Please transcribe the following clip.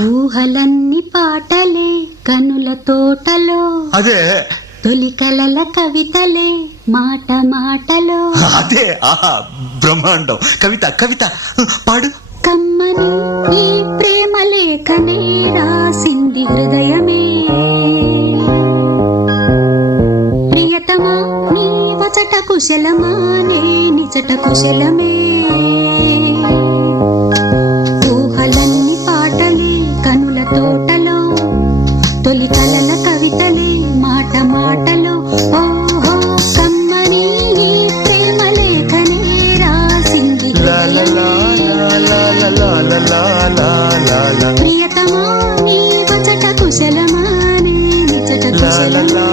ఊహలన్నీ పాటలే కనుల తోటలో, అదే తొలి కలల కవితలే మాట మాటలో. అదే బ్రహ్మాండం. కవిత కవిత పాడు. కమ్మని ఈ ప్రేమ లేఖనే రాసింది హృదయమే, ప్రియతమా నీ వచట కుశలమా నే నిజట కుశలమే. ఊహలన్నీ పాటలే కనుల తోటలో, తొలి కలల కవితలే మాట మాటలో. ఓహో కమ్మని ఈ ప్రేమ లేఖనే రాసింది ప్రియతమా నీ వచట కుశలమా నే నిజట కుశలమా.